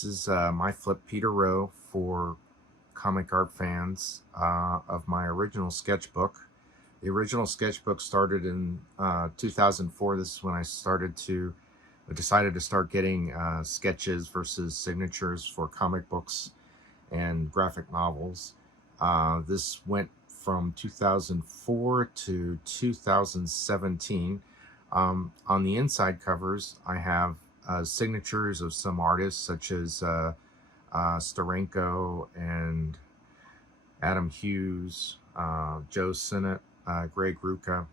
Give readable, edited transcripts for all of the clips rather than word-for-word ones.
This is my flip Peter Roe for comic art fans of my original sketchbook. The original sketchbook started in 2004. This is when I decided to start getting sketches versus signatures for comic books and graphic novels. This went from 2004 to 2017. On the inside covers, I have signatures of some artists such as Steranko and Adam Hughes, Joe Sinnott, Greg Rucka,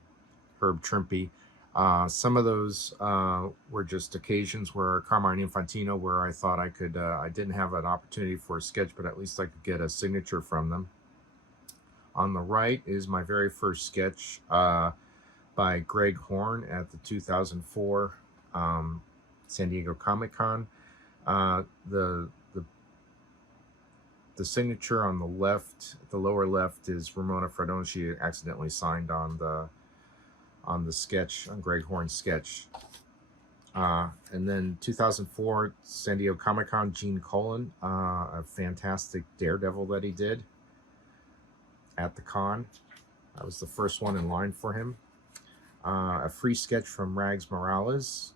Herb Trimpe. Some of those were just occasions where Carmine Infantino, where I thought I didn't have an opportunity for a sketch, but at least I could get a signature from them. On the right is my very first sketch by Greg Horn at the 2004 San Diego Comic-Con. The signature on the left, the lower left, is Ramona Fredone. She accidentally signed on the sketch, on Greg Horn's sketch. And then 2004 San Diego Comic-Con, Gene Colan, a fantastic Daredevil that he did at the con. I was the first one in line for him. A free sketch from Rags Morales.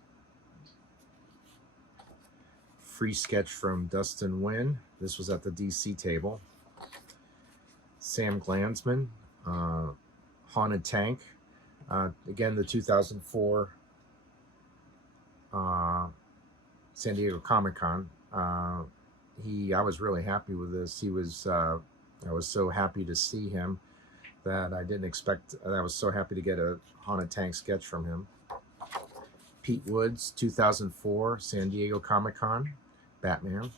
Free sketch from Dustin Wynn. This was at the DC table. Sam Glanzman, Haunted Tank. Again, the 2004 San Diego Comic-Con. I was really happy with this. I was so happy to see him that I didn't expect. I was so happy to get a Haunted Tank sketch from him. Pete Woods, 2004 San Diego Comic-Con, Batman.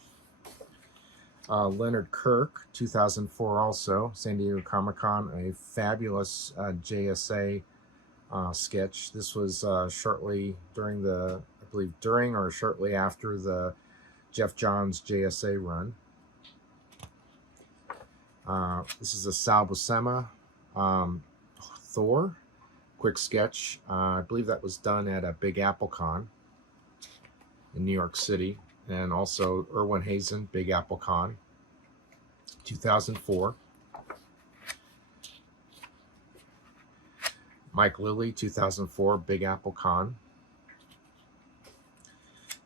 Leonard Kirk, 2004 also, San Diego Comic-Con, a fabulous JSA sketch. This was shortly during I believe during or shortly after the Jeff Johns JSA run. This is a Sal Buscema Thor quick sketch. I believe that was done at a Big Apple Con in New York City. And also Erwin Hazen, Big Apple Con, 2004. Mike Lilly, 2004, Big Apple Con.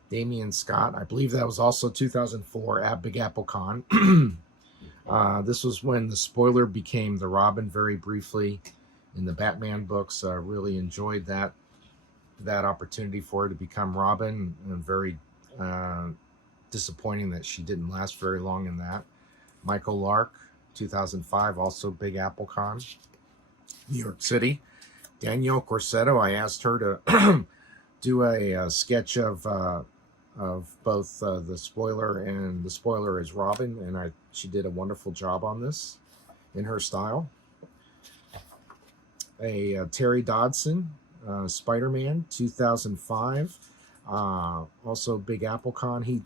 Damian Scott, I believe that was also 2004 at Big Apple Con. This was when the spoiler became the Robin very briefly in the Batman books. I really enjoyed that opportunity for her to become Robin, and very disappointing that she didn't last very long in that. Michael Lark, 2005, also Big Apple Con, New York City. Danielle Corsetto, I asked her to do a sketch of both the spoiler and the spoiler as Robin, and she did a wonderful job on this in her style. Terry Dodson, Spider-Man, 2005. Also Big Apple Con. He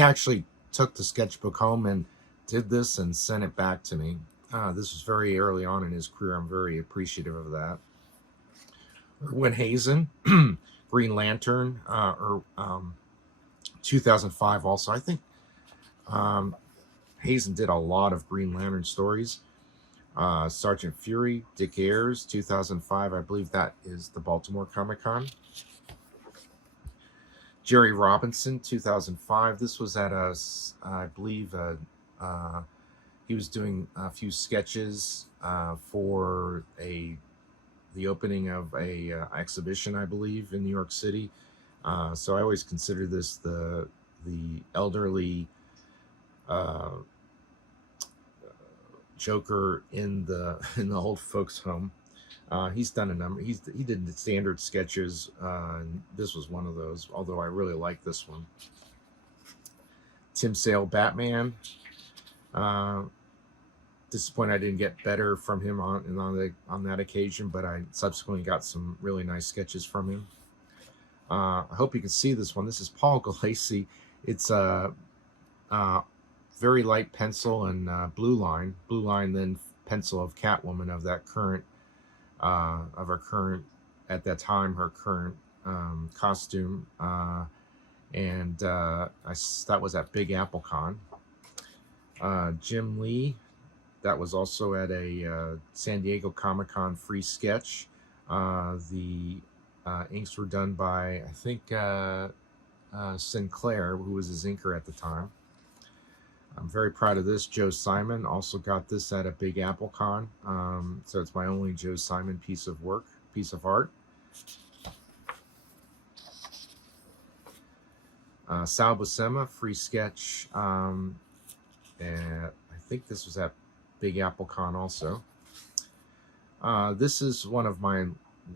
actually took the sketchbook home and did this and sent it back to me. This was very early on in his career. I'm very appreciative of that. Erwin Hazen, Green Lantern, 2005 also. I think Hazen did a lot of Green Lantern stories. Sergeant Fury, Dick Ayers, 2005. I believe that is the Baltimore Comic-Con. Jerry Robinson, 2005. This was at I believe, he was doing a few sketches for the opening of a exhibition, I believe, in New York City. So I always consider this the elderly Joker in the old folks' home. He's done a number. He did the standard sketches. And this was one of those, although I really like this one. Tim Sale, Batman. Disappointed I didn't get better from him on that occasion, but I subsequently got some really nice sketches from him. I hope you can see this one. This is Paul Gulacy. It's a very light pencil and blue line, then pencil of Catwoman of that current. Of her current, at that time, her current costume. and that was at Big Apple Con. Jim Lee, that was also at a San Diego Comic-Con free sketch. The inks were done by, I think, Sinclair, who was his inker at the time. I'm very proud of this. Joe Simon also got this at a Big Apple Con. So it's my only Joe Simon piece of art. Sal Buscema, free sketch. And I think this was at Big Apple Con also. This is one of my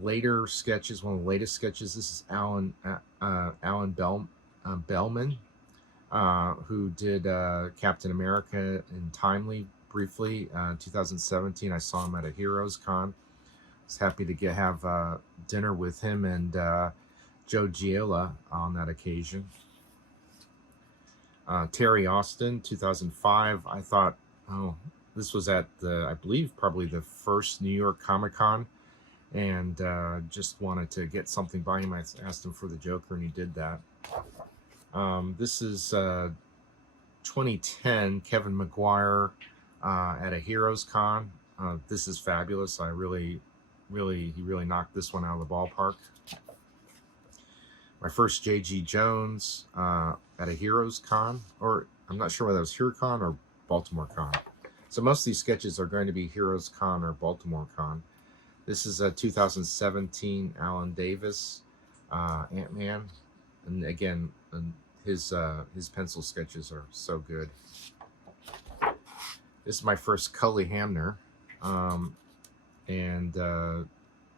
later sketches, one of the latest sketches. This is Alan Bellman, who did Captain America in Timely briefly. 2017, I saw him at a Heroes Con. I was happy to have dinner with him and Joe Giola on that occasion. Terry Austin, 2005. I thought, oh, this was at I believe probably the first New York Comic-Con, and just wanted to get something by him. I asked him for the Joker, and he did that. This is 2010, Kevin McGuire at a Heroes Con. This is fabulous. He really knocked this one out of the ballpark. My first J.G. Jones at a Heroes Con, or I'm not sure whether it was HeroCon or Baltimore Con. So most of these sketches are going to be Heroes Con or Baltimore Con. This is a 2017 Alan Davis Ant-Man, and again, his pencil sketches are so good. This is my first Cully Hamner, and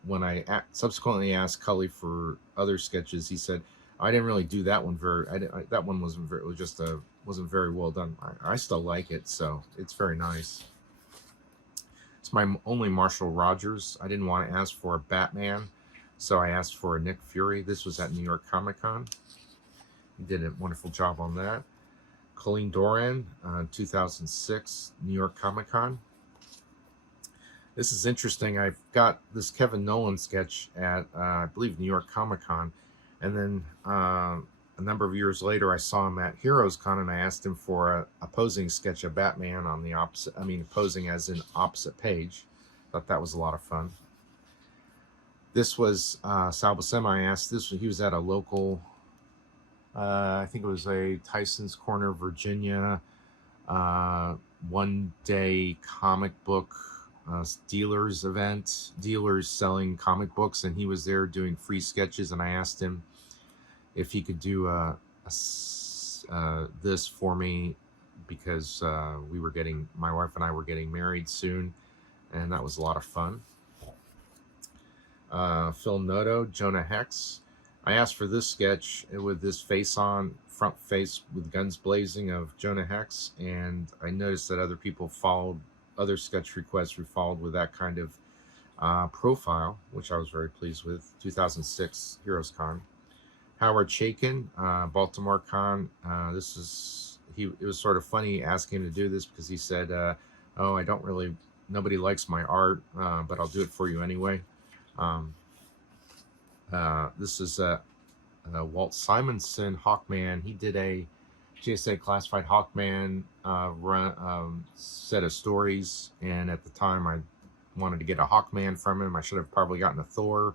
when I subsequently asked Cully for other sketches, he said, "I didn't really do that one that one wasn't very well done." I still like it, so it's very nice. It's my only Marshall Rogers. I didn't want to ask for a Batman, so I asked for a Nick Fury. This was at New York Comic-Con. He did a wonderful job on that. Colleen Doran, 2006 New York Comic-Con. This is interesting. I've got this Kevin Nolan sketch at, I believe, New York Comic-Con. And then a number of years later, I saw him at Heroes Con, and I asked him for a posing sketch of Batman on the opposite, posing as in opposite page. Thought that was a lot of fun. This was Sal Buscema. I asked this, he was at a local, I think it was a Tyson's Corner, Virginia, one-day comic book dealers event, dealers selling comic books, and he was there doing free sketches, and I asked him if he could do this for me, because my wife and I were getting married soon, and that was a lot of fun. Phil Noto, Jonah Hex. I asked for this sketch with this front face with guns blazing of Jonah Hex, and I noticed that other sketch requests were followed with that kind of profile, which I was very pleased with. 2006 Heroes Con. Howard Chaykin, Baltimore Con. It was sort of funny asking him to do this, because he said, "Oh, nobody likes my art, but I'll do it for you anyway." This is Walt Simonson Hawkman. He did a GSA Classified Hawkman set of stories, and at the time I wanted to get a Hawkman from him. I should have probably gotten a Thor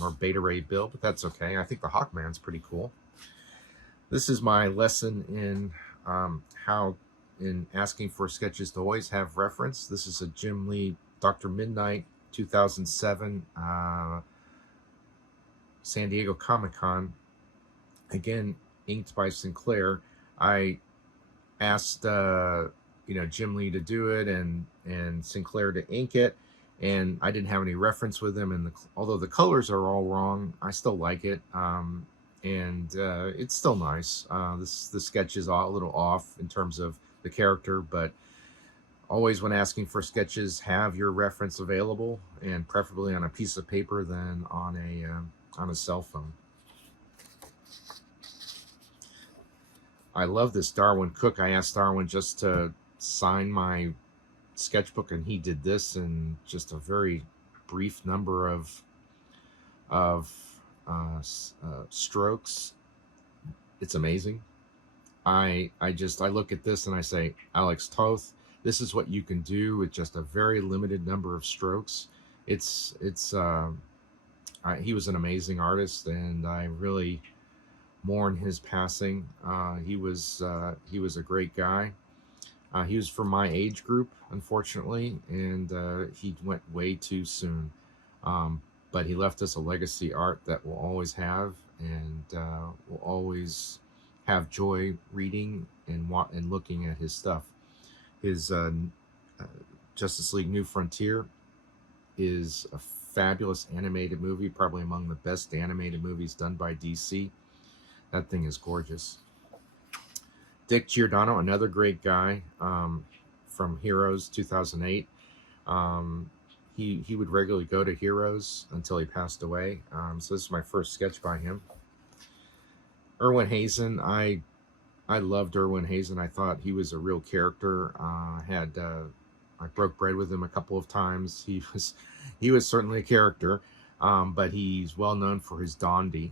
or Beta Ray Bill, but that's okay. I think the Hawkman's pretty cool. This is my lesson in how in asking for sketches to always have reference. This is a Jim Lee Dr. Midnight 2007 San Diego Comic-Con, again inked by Sinclair. I asked Jim Lee to do it and Sinclair to ink it, and I didn't have any reference with him, and although the colors are all wrong, I still like it, and it's still nice. The sketch is a little off in terms of the character, but always when asking for sketches, have your reference available, and preferably on a piece of paper than on a cell phone. I love this Darwin Cook. I asked Darwin just to sign my sketchbook, and he did this in just a very brief number of strokes. It's amazing. I look at this and I say, Alex Toth, this is what you can do with just a very limited number of strokes. He was an amazing artist, and I really mourn his passing. He was a great guy. He was from my age group, unfortunately, and he went way too soon. Um, but he left us a legacy art that we'll always have, and we'll always have joy reading and looking at his stuff. His uh, Justice League New Frontier is a fabulous animated movie, probably among the best animated movies done by DC. That thing is gorgeous. Dick Giordano, another great guy, from Heroes 2008. Um, he would regularly go to Heroes until he passed away. So this is my first sketch by him. Erwin Hazen, I loved Erwin Hazen. I thought he was a real character. I broke bread with him a couple of times. He was certainly a character, but he's well known for his Dondi.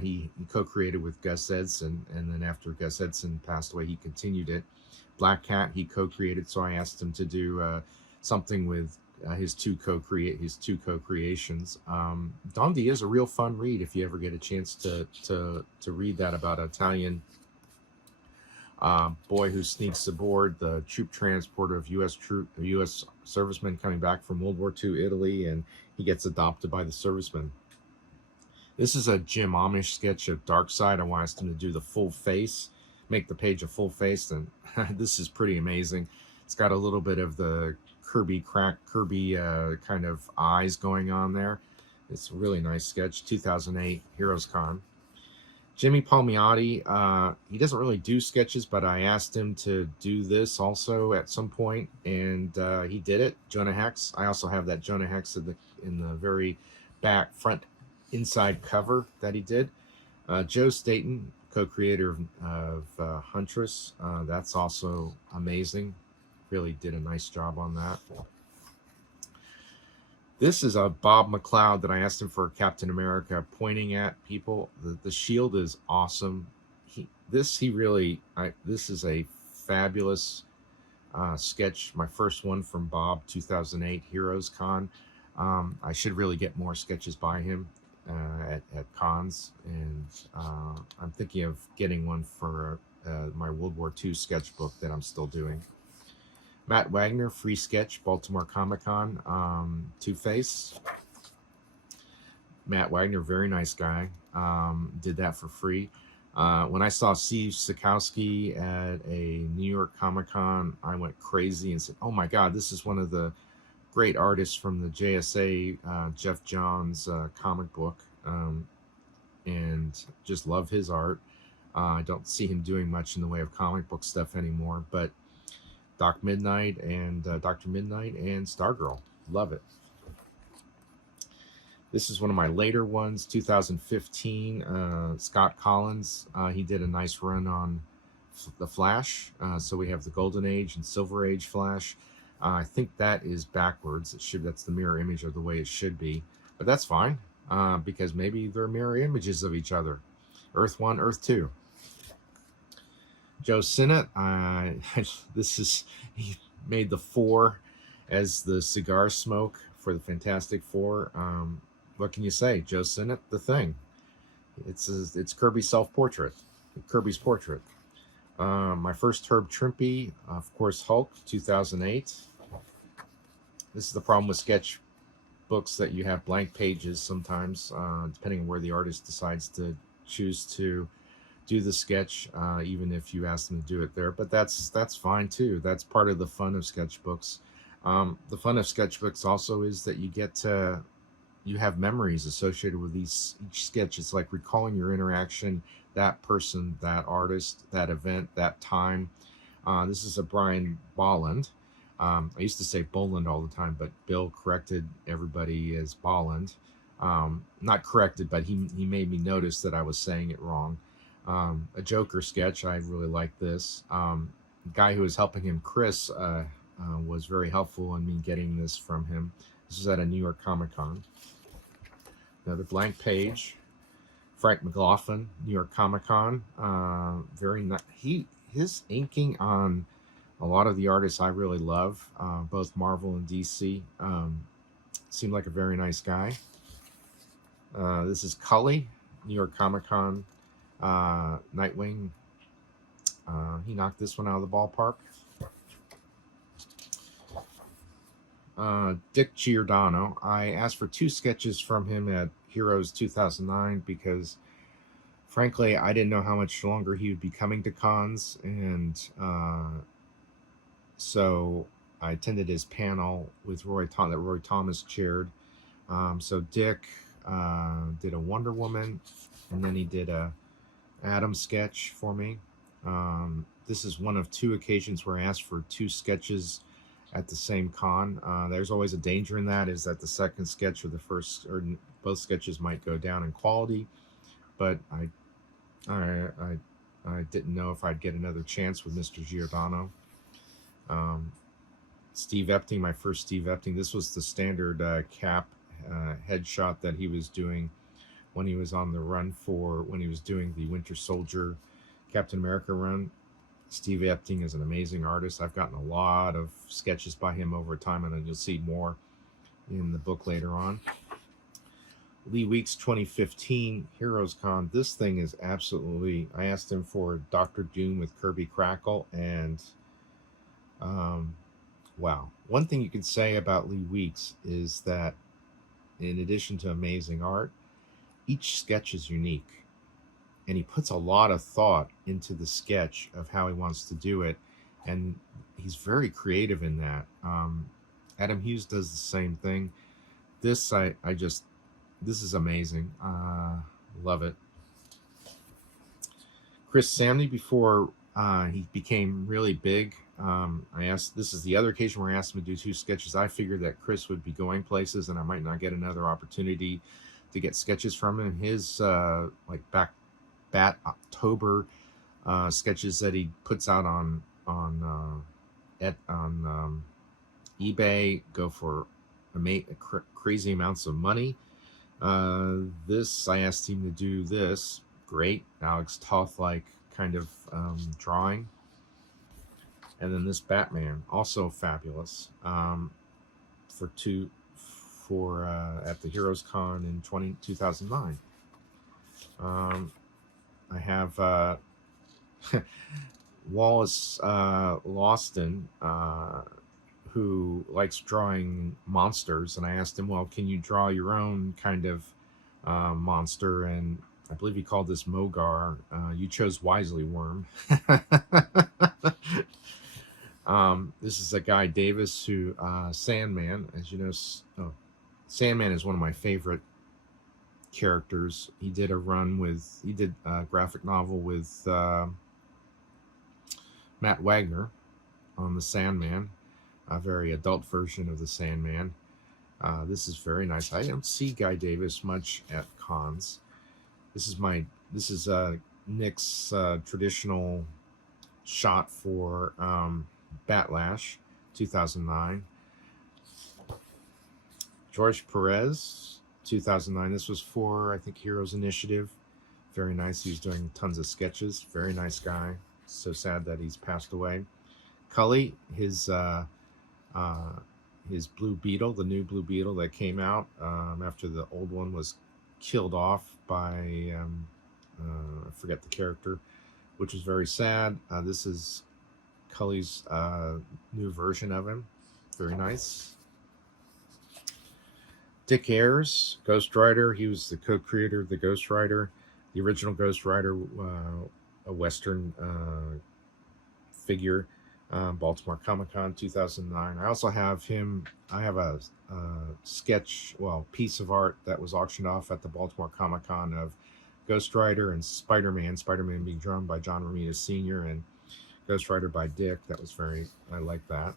He co-created with Gus Edson, and then after Gus Edson passed away, he continued it. Black Cat he co-created, so I asked him to do something with his two co-creations. Dondi is a real fun read if you ever get a chance to read that about Italian boy who sneaks aboard the troop transporter of U.S. servicemen coming back from World War II Italy, and he gets adopted by the servicemen. This is a Jim Amish sketch of Darkseid. I asked him to do the full face, make the page a full face, and this is pretty amazing. It's got a little bit of the Kirby kind of eyes going on there. It's a really nice sketch. 2008 Heroes Con. Jimmy Palmiotti, he doesn't really do sketches, but I asked him to do this also at some point, and he did it. Jonah Hex. I also have that Jonah Hex in the very front inside cover that he did. Joe Staten, co-creator of Huntress. That's also amazing. Really did a nice job on that. This is a Bob McLeod that I asked him for Captain America, pointing at people. The shield is awesome. This is a fabulous sketch. My first one from Bob, 2008 Heroes Con. I should really get more sketches by him at cons, and I'm thinking of getting one for my World War II sketchbook that I'm still doing. Matt Wagner, free sketch, Baltimore Comic-Con, Two-Face. Matt Wagner, very nice guy. Did that for free. When I saw Steve Sikowski at a New York Comic-Con, I went crazy and said, oh my God, this is one of the great artists from the JSA, Jeff Johns comic book, and just love his art. I don't see him doing much in the way of comic book stuff anymore, but Dr. Midnight and Stargirl, love it. This is one of my later ones, 2015. Scott Collins, he did a nice run on the Flash. So we have the Golden Age and Silver Age Flash. I think that is backwards. That's the mirror image of the way it should be, but that's fine because maybe they're mirror images of each other. Earth 1, Earth 2. Joe Sinnott, he made the Four as the cigar smoke for the Fantastic Four. What can you say? Joe Sinnott, the Thing. It's Kirby's self-portrait, Kirby's portrait. My first Herb Trimpe, of course, Hulk, 2008. This is the problem with sketch books, that you have blank pages sometimes, depending on where the artist decides to choose to do the sketch, even if you ask them to do it there. But that's fine too. That's part of the fun of sketchbooks. The fun of sketchbooks also is that you have memories associated with each sketch. It's like recalling your interaction, that person, that artist, that event, that time. This is a Brian Bolland. I used to say Boland all the time, but Bill corrected everybody as Bolland. Not corrected, but he made me notice that I was saying it wrong. A Joker sketch. I really like this. The guy who was helping him, Chris, was very helpful in me getting this from him. This was at a New York Comic Con. Another blank page Frank McLaughlin, New York Comic Con. Very nice. His inking on a lot of the artists I really love, both Marvel and DC. Seemed like a very nice guy. This is Cully, New York Comic Con. Nightwing. He knocked this one out of the ballpark. Dick Giordano. I asked for 2 sketches from him at Heroes 2009 because, frankly, I didn't know how much longer he would be coming to cons, and so I attended his panel with that Roy Thomas chaired. So Dick did a Wonder Woman, and then he did a Atom sketch for me. This is one of 2 occasions where I asked for 2 sketches at the same con. There's always a danger in that, is that the second sketch or the first or both sketches might go down in quality, but I didn't know if I'd get another chance with Mr. Giordano. Steve Epting, my first Steve Epting. This was the standard Cap headshot that he was doing when he was on the run when he was doing the Winter Soldier Captain America run. Steve Epting is an amazing artist. I've gotten a lot of sketches by him over time, and you'll see more in the book later on. Lee Weeks 2015 Heroes Con. This thing is absolutely... I asked him for Dr. Doom with Kirby Crackle, and wow. One thing you can say about Lee Weeks is that in addition to amazing art, each sketch is unique. And he puts a lot of thought into the sketch of how he wants to do it, and he's very creative in that. Adam Hughes does the same thing. This this is amazing. Love it. Chris Samney, before he became really big, this is the other occasion where I asked him to do 2 sketches. I figured that Chris would be going places and I might not get another opportunity to get sketches from him. His Bat October sketches that he puts out on eBay go for crazy amounts of money. This, I asked him to do this. Great, Alex Toth-like kind of drawing. And then this Batman, also fabulous. At the Heroes Con in 2009. I have Wallace Lawston, who likes drawing monsters, and I asked him, well, can you draw your own kind of monster? And I believe he called this Mogar. You chose wisely, Worm. This is a Guy Davis who, Sandman, as you know, Sandman is one of my favorite characters. He did a graphic novel with Matt Wagner on the Sandman, a very adult version of the Sandman. This is very nice. I don't see Guy Davis much at cons. This is Nick's traditional shot for Batlash 2009. George Perez 2009. This was for, I think, Heroes Initiative. Very nice. He was doing tons of sketches. Very nice guy. So sad that he's passed away. Cully, his Blue Beetle, the new Blue Beetle that came out after the old one was killed off by I forget the character, which was very sad. This is Cully's new version of him. Very nice. Dick Ayers, Ghost Rider. He was the co-creator of the Ghost Rider, the original Ghost Rider, a Western figure, Baltimore Comic Con 2009. I also have him. I have a piece of art that was auctioned off at the Baltimore Comic Con of Ghost Rider and Spider-Man. Spider-Man being drawn by John Romita Sr. and Ghost Rider by Dick. I like that.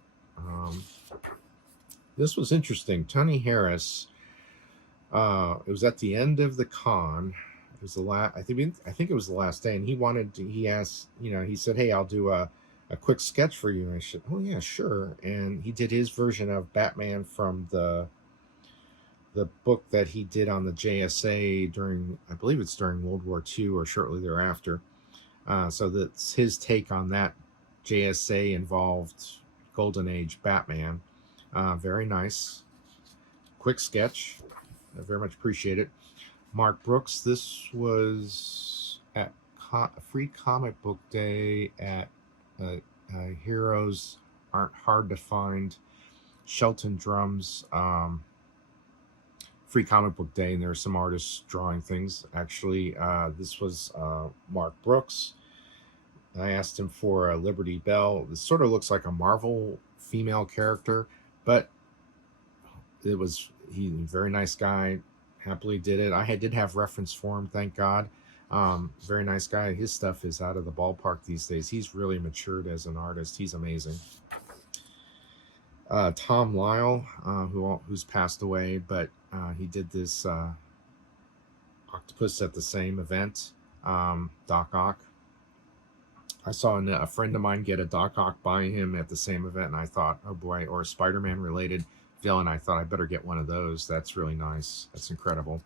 This was interesting. Tony Harris. It was at the end of the con. It was the last. I think it was the last day, and he asked. He said, "Hey, I'll do a quick sketch for you." And I said, "Oh yeah, sure." And he did his version of Batman from the the book that he did on the JSA during, I believe it's during World War II or shortly thereafter. So that's his take on that. JSA involved Golden Age Batman. Very nice. Quick sketch. I very much appreciate it. Mark Brooks, this was at Free Comic Book Day at Heroes Aren't Hard to Find. Shelton Drums. Free Comic Book Day, and there are some artists drawing things. Actually, this was Mark Brooks. I asked him for a Liberty Bell. This sort of looks like a Marvel female character, but he was a very nice guy. Happily did it. I did have reference for him, thank God. Very nice guy. His stuff is out of the ballpark these days. He's really matured as an artist. He's amazing. Tom Lyle, who's passed away, but he did this Octopus at the same event, Doc Ock. I saw a friend of mine get a Doc Ock by him at the same event, and I thought, oh boy, or a Spider-Man related villain. I thought I better get one of those. That's really nice. That's incredible.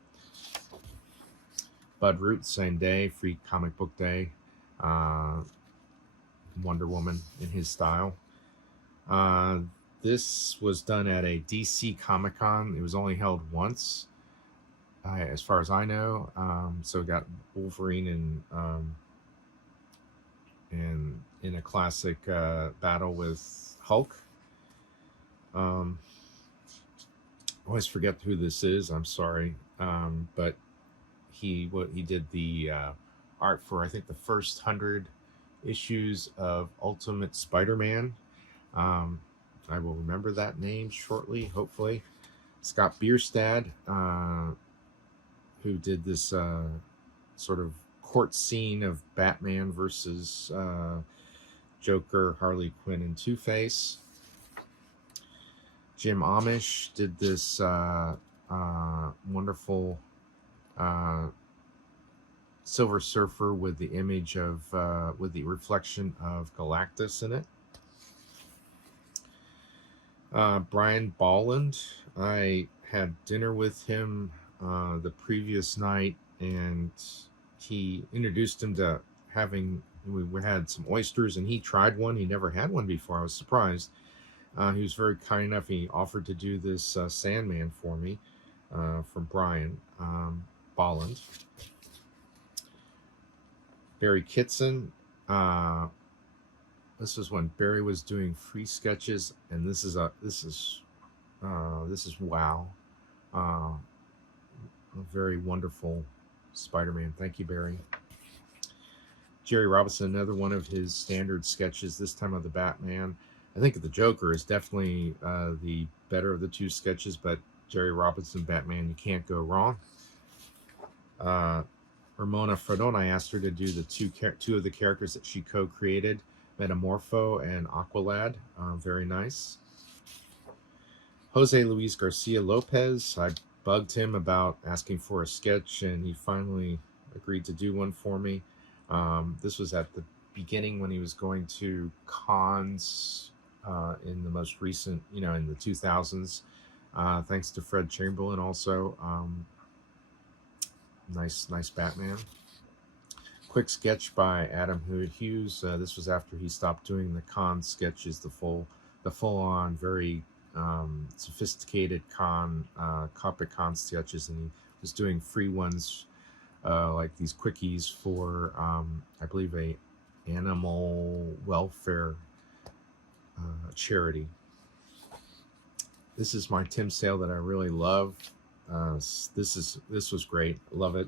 Bud Root, same day, Free Comic Book Day. Wonder Woman in his style. This was done at a DC Comic Con. It was only held once, as far as I know. So it got Wolverine and in a classic battle with Hulk. Always forget who this is. I'm sorry, but he did the art for, I think, the first 100 issues of Ultimate Spider-Man. I will remember that name shortly, hopefully. Scott Bierstad, who did this sort of court scene of Batman versus Joker, Harley Quinn, and Two-Face. Jim Amish did this wonderful Silver Surfer with the image of, with the reflection of Galactus in it. Brian Bolland, I had dinner with him the previous night, and he introduced him to we had some oysters, and he tried one. He never had one before. I was surprised. He was very kind enough. He offered to do this Sandman for me from Brian Bolland. Barry Kitson. This is when Barry was doing free sketches, and this is wow, a very wonderful Spider-Man. Thank you, Barry. Jerry Robinson, another one of his standard sketches, this time of the Batman. I think the Joker is definitely the better of the two sketches, but Jerry Robinson Batman, you can't go wrong. Ramona Frodon, I asked her to do the two of the characters that she co-created, Metamorpho and Aqualad. Very nice. Jose Luis Garcia Lopez, I bugged him about asking for a sketch, and he finally agreed to do one for me. This was at the beginning when he was going to cons in the most recent, in the 2000s. Thanks to Fred Chamberlain also. Nice Batman. Quick sketch by Adam Hughes. This was after he stopped doing the con sketches, the full-on, very sophisticated cockpit con sketches, and he was doing free ones like these quickies for, I believe, a animal welfare charity. This is my Tim Sale that I really love. This was great. Love it.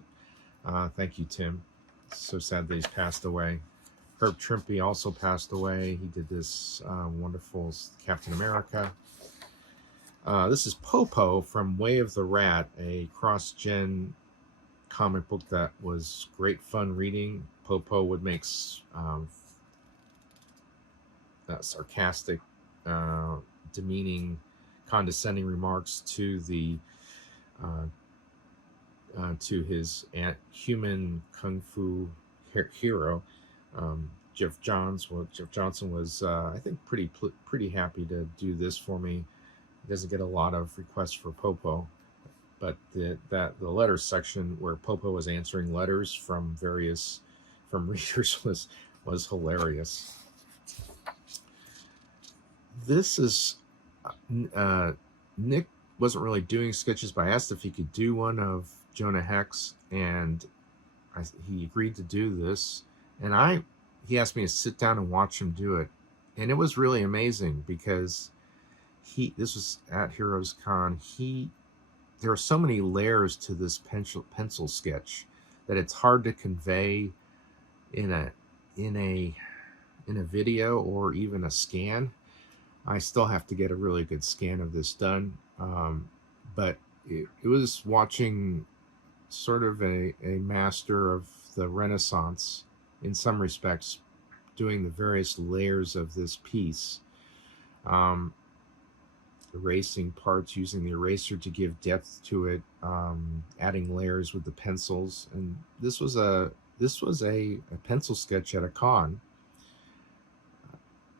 Thank you, Tim. So sad that he's passed away. Herb Trimpe also passed away. He did this wonderful Captain America. This is Popo from Way of the Rat, a cross-gen comic book that was great fun reading. Popo would make sarcastic, demeaning, condescending remarks to his human kung fu hero, Jeff Johns. Well, Jeff Johnson was, I think, pretty happy to do this for me. He doesn't get a lot of requests for Popo. but the letter section where Popo was answering letters from readers was hilarious. This is Nick wasn't really doing sketches, but I asked if he could do one of Jonah Hex, and he agreed to do this. And he asked me to sit down and watch him do it, and it was really amazing because this was at Heroes Con. There are so many layers to this pencil sketch that it's hard to convey in a video or even a scan. I still have to get a really good scan of this done, but it was watching sort of a master of the Renaissance in some respects, doing the various layers of this piece, erasing parts, using the eraser to give depth to it, adding layers with the pencils. And this was a pencil sketch at a con.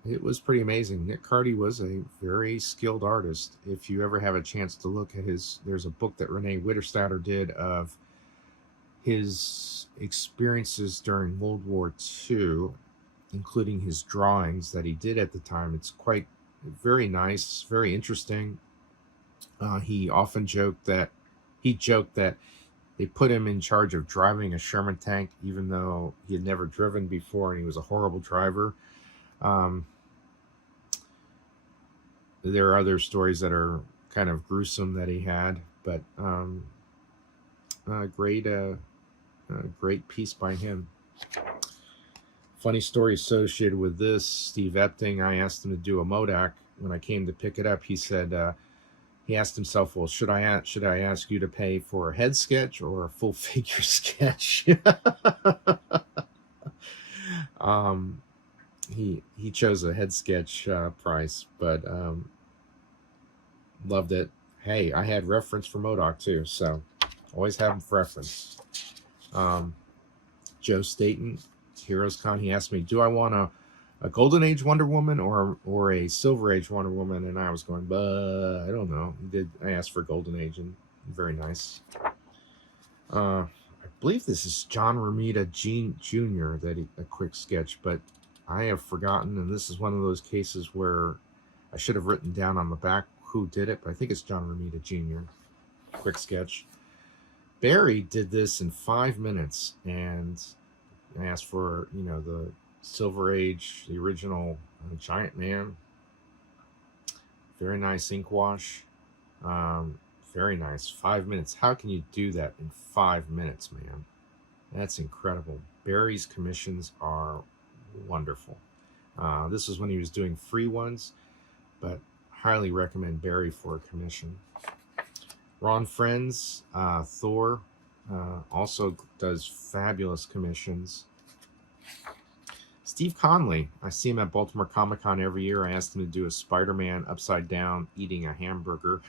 It was pretty amazing. Nick Carty was a very skilled artist. If you ever have a chance to look at there's a book that Renee Witterstatter did of his experiences during World War II, including his drawings that he did at the time. It's quite very nice, very interesting. He often joked that they put him in charge of driving a Sherman tank, even though he had never driven before and he was a horrible driver. There are other stories that are kind of gruesome that he had, but great piece by him. Funny story associated with this: Steve Epting, I asked him to do a Modak. When I came to pick it up, he said he asked himself, "Well, should I ask you to pay for a head sketch or a full figure sketch?" He chose a head sketch price, but loved it. Hey, I had reference for Modoc too, so always have him for reference. Joe Staten, Heroes Con, he asked me, do I want a Golden Age Wonder Woman or a Silver Age Wonder Woman? And I was going, I don't know. I asked for Golden Age, and very nice. I believe this is John Romita Jr. a quick sketch, but I have forgotten, and this is one of those cases where I should have written down on the back who did it, but I think it's John Romita Jr. Quick sketch. Barry did this in 5 minutes, and I asked for, the Silver Age, the original Giant Man. Very nice ink wash. Very nice. 5 minutes. How can you do that in 5 minutes, man? That's incredible. Barry's commissions are wonderful. This was when he was doing free ones, but highly recommend Barry for a commission. Ron Friends, Thor, also does fabulous commissions. Steve Conley, I see him at Baltimore Comic Con every year. I asked him to do a Spider-Man upside down eating a hamburger.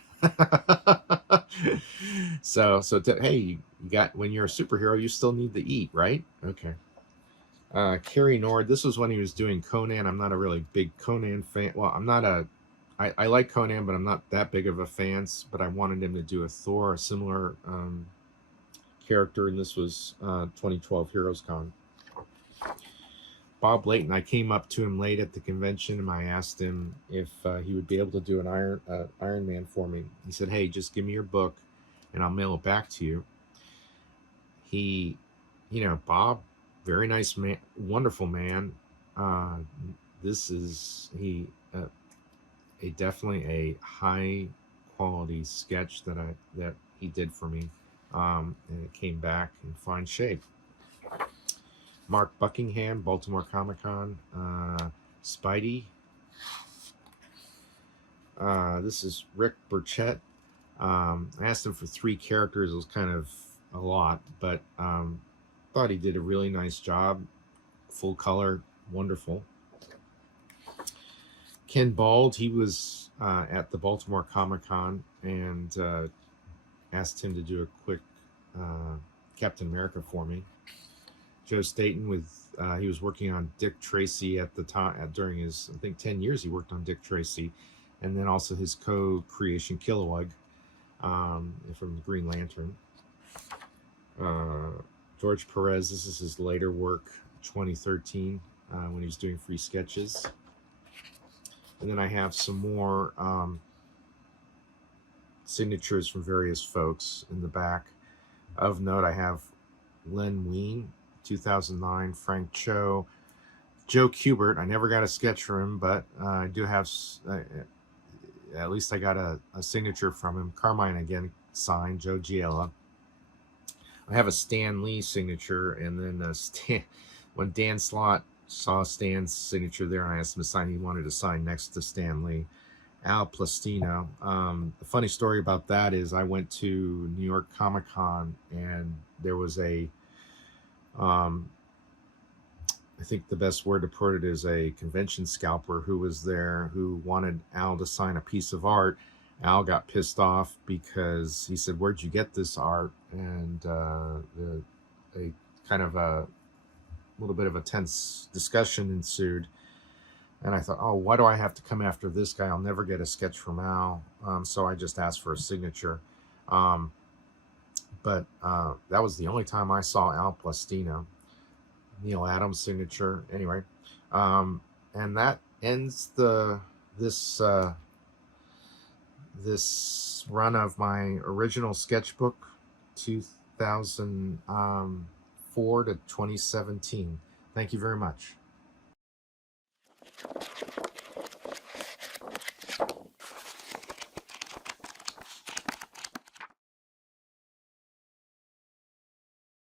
Hey, you got, when you're a superhero, you still need to eat, right? Okay. Kerry Nord, this was when he was doing Conan. I'm not a really big Conan fan. Well, I like Conan, but I'm not that big of a fan. But I wanted him to do a Thor, a similar character, and this was 2012 Heroes Con. Bob Layton, I came up to him late at the convention, and I asked him if he would be able to do an Iron Man for me. He said, "Hey, just give me your book, and I'll mail it back to you." Bob, very nice man, wonderful man. This is definitely a high quality sketch that he did for me, and it came back in fine shape. Mark Buckingham, Baltimore Comic Con. Spidey. This is Rick Burchett. I asked him for 3 characters. It was kind of a lot, but thought he did a really nice job. Full color, wonderful. Ken Bald, he was at the Baltimore Comic Con, and asked him to do a quick Captain America for me. Joe Staten, he was working on Dick Tracy at the time, during his, I think, 10 years he worked on Dick Tracy, and then also his co-creation Kilowog. from Green Lantern. George Perez, this is his later work, 2013, when he was doing free sketches. And then I have some more signatures from various folks in the back. Of note, I have Len Wein, 2009, Frank Cho, Joe Kubert. I never got a sketch from him, but I do have, at least I got a signature from him. Carmine again signed, Joe Giella. I have a Stan Lee signature, and then when Dan Slott saw Stan's signature there, and I asked him to sign, he wanted to sign next to Stan Lee. Al Plastino. The funny story about that is I went to New York Comic Con, and there was a, I think the best word to put it is a convention scalper who was there who wanted Al to sign a piece of art. Al got pissed off because he said, "Where'd you get this art?" And a kind of a little bit of a tense discussion ensued. And I thought, oh, why do I have to come after this guy? I'll never get a sketch from Al. So I just asked for a signature. But that was the only time I saw Al Plastino. Neil Adams' signature. Anyway, and that ends this run of my original sketchbook, 2004 to 2017. Thank you very much.